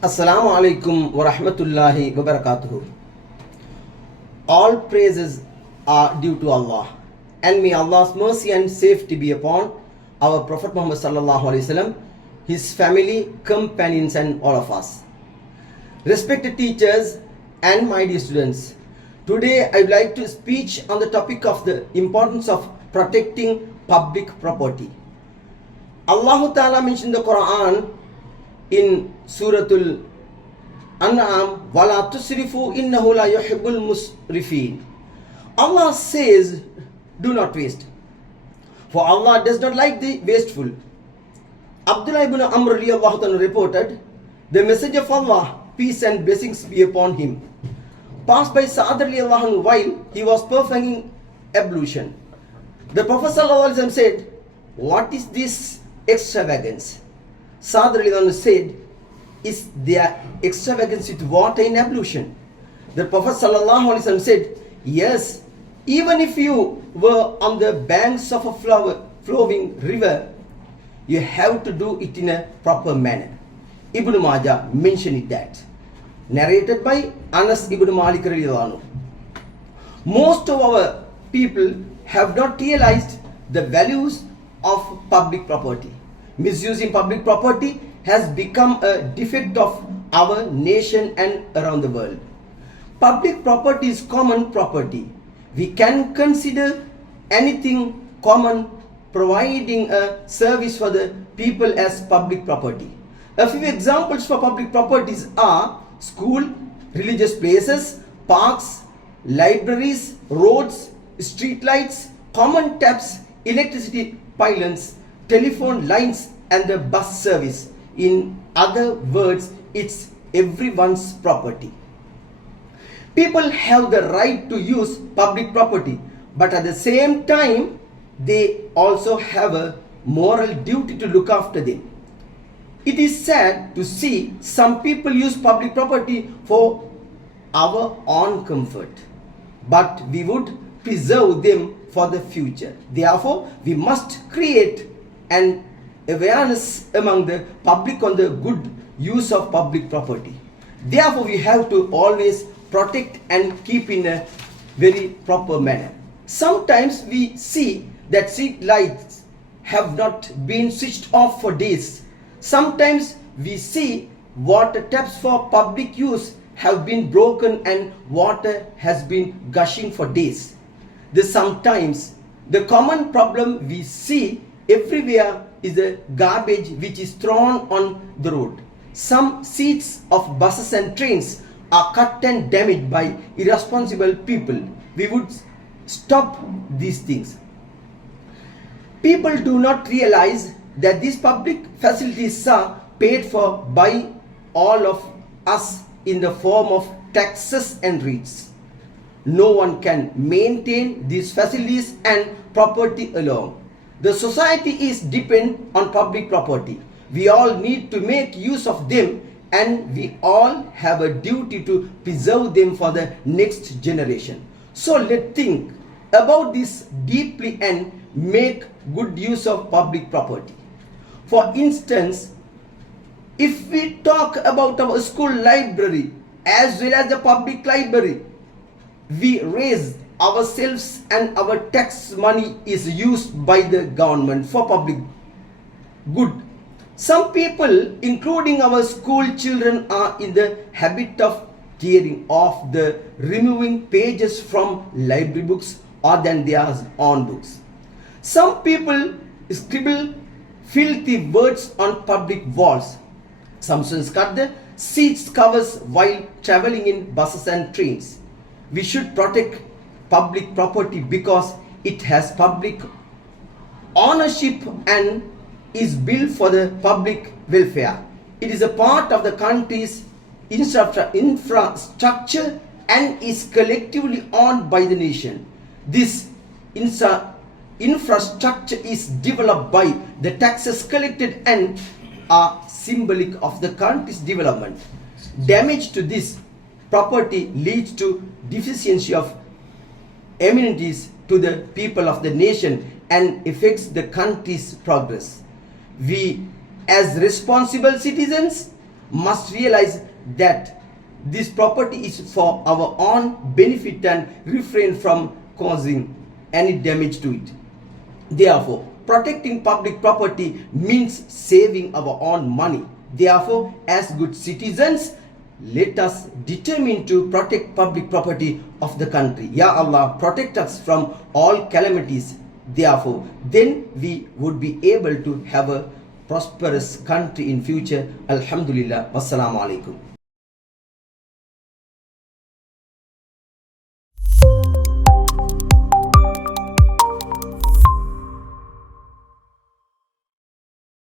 Assalamu alaikum wa rahmatullahi wa barakatuhu. All praises are due to Allah, and may Allah's mercy and safety be upon our Prophet Muhammad sallallahu alaihi wasallam, his family, companions, and all of us. Respected teachers and my dear students, today I would like to speak on the topic of the importance of protecting public property. Allah Ta'ala mentioned in the Quran in Suratul An'am, وَلَا تُسْرِفُوا إِنَّهُ لَا يُحِبُّ الْمُسْرِفِينَ. Allah says, do not waste, for Allah does not like the wasteful. Abdullah ibn Amr radiallahu anhu reported, the Messenger of Allah, peace and blessings be upon him, passed by Sa'ad radiallahu anhu while he was performing ablution. The Prophet sallallahu alaihi wasallam said, what is this extravagance? Sa'ad radiallahu anhu said, is there extravagance with water in ablution? The Prophet sallallahu alaihi wasallam said, yes, even if you were on the banks of a flowing river, you have to do it in a proper manner. Ibn Majah mentioned that. Narrated by Anas ibn Malik radiallahu anhu. Most of our people have not realized the values of public property. Misusing public property has become a defect of our nation and around the world. Public property is common property. We can consider anything common providing a service for the people as public property. A few examples for public properties are school, religious places, parks, libraries, roads, street lights, common taps, electricity pylons, telephone lines, and the bus service. In other words, it's everyone's property. People have the right to use public property, but at the same time, they also have a moral duty to look after them. It is sad to see some people use public property for our own comfort, but we would preserve them for the future. Therefore, we must create an awareness among the public on the good use of public property. Therefore, we have to always protect and keep in a very proper manner. Sometimes we see that street lights have not been switched off for days. Sometimes we see water taps for public use have been broken and water has been gushing for days. Sometimes the common problem we see everywhere is the garbage which is thrown on the road. Some seats of buses and trains are cut and damaged by irresponsible people. We would stop these things. People do not realize that these public facilities are paid for by all of us in the form of taxes and rates. No one can maintain these facilities and property alone. The society is dependent on public property. We all need to make use of them, and we all have a duty to preserve them for the next generation. So let's think about this deeply and make good use of public property. For instance, if we talk about our school library as well as the public library, we raise ourselves and our tax money is used by the government for public good. Some people, including our school children, are in the habit of tearing off the removing pages from library books or than their own books. Some people scribble filthy words on public walls. Some students cut the seats covers while traveling in buses and trains. We should protect public property because it has public ownership and is built for the public welfare. It is a part of the country's infrastructure and is collectively owned by the nation. This infrastructure is developed by the taxes collected and are symbolic of the country's development. Damage to this property leads to deficiency of amenities to the people of the nation and affects the country's progress. We, as responsible citizens, must realize that this property is for our own benefit and refrain from causing any damage to it. Therefore, protecting public property means saving our own money. Therefore, as good citizens, let us determine to protect public property of the country. Ya Allah, protect us from all calamities. Therefore, then we would be able to have a prosperous country in future. Alhamdulillah. Wassalamu alaikum.